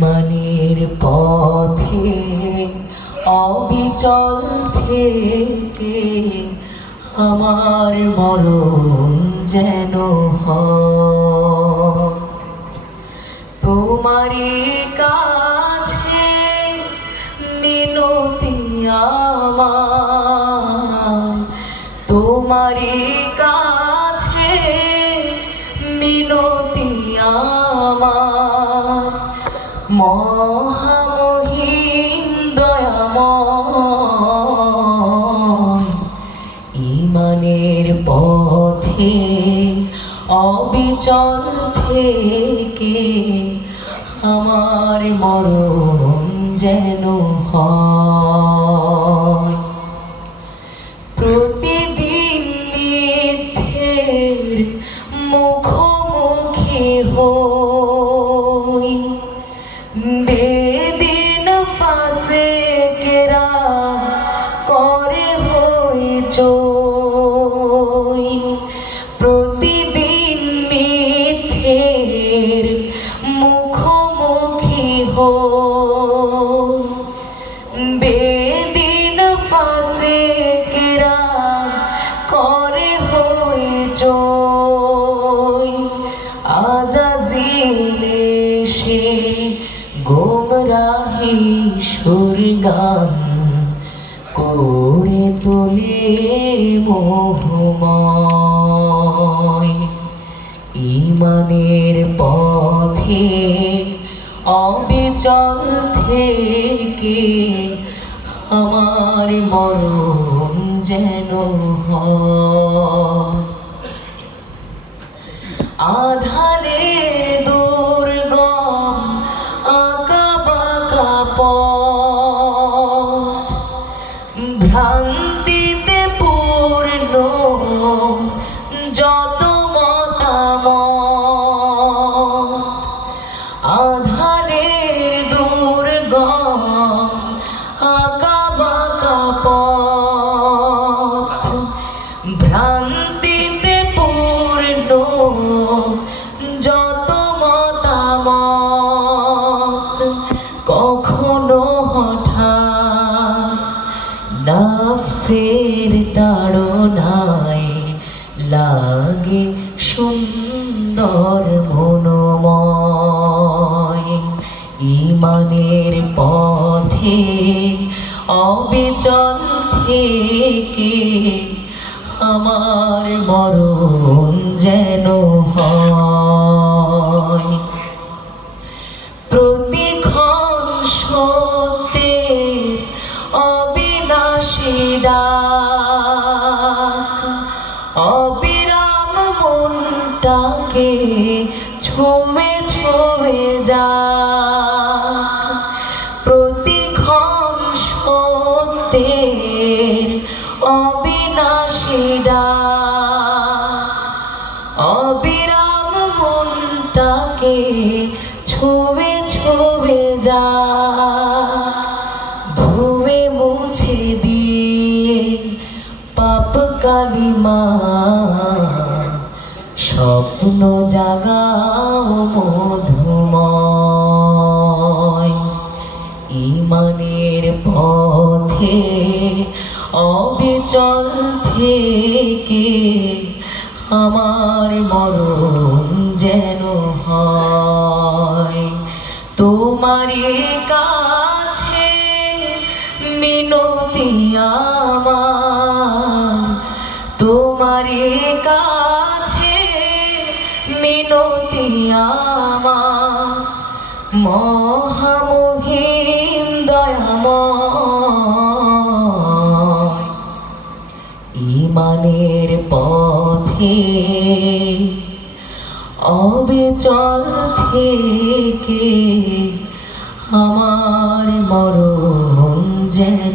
ইমানের পথে অবিচল থেকে আমার মরণ যেন তোমারই কাছে মিনতি আমার তোমারই মহামহিম দয়াম ইমানের পথে অবিচল থেকে আমার মরণ যেন হয়। Baby. সুরগান করে তোলে মোহময়। ইমানের পথে অবিচল থেকে আমার মরণ যেন হয়। যত মতামত আধারের দুর্গম আঁকা বাঁকা পথ পূর্ণ যত মতামত কখনো হঠাৎ নফসের তাড়নায় লাগে সুন্দর মনোময়। ইমানের পথে, অবিচল থেকে আমার মরণ যেন হয়। প্রতিক্ষণ সত্যের অবিনাশী ডাক মনটাকে ছুঁয়ে ছুঁয়ে যাক। প্রতিক্ষণ সত্যের অবিনাশী ডাক। অবিরাম মনটাকে ছুঁয়ে ছুঁয়ে যা দিয়ে স্বপ্ন জাগাও মধুময়। ইমানের পথে অবিচল থেকে আমার মরণ যেন হয়। তোমারই কাছে মিনতি আমার। তোমারই কাছে মিনতি আমার মহামহিম দয়াময়। ইমানের পথে অবিচল থেকে আমার মরণ যেন